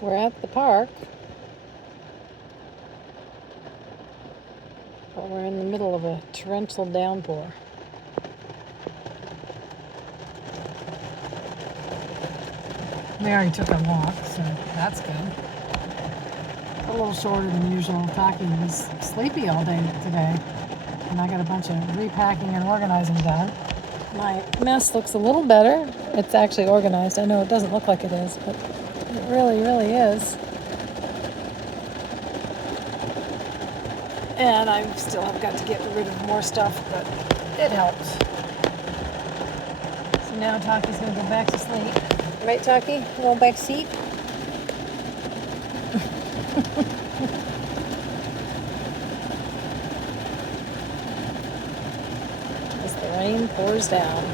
We're at the park, but we're in the middle of a torrential downpour. We already took a walk, so that's good. A little shorter than usual. Taki was sleepy all day today, and I got a bunch of repacking and organizing done. My mess looks a little better. It's actually organized. I know it doesn't look like it is, but it really, really is. And I still have got to get rid of more stuff, but it helps. So now Taki's going to go back to sleep. Right, Taki? Go back to sleep? As the rain pours down.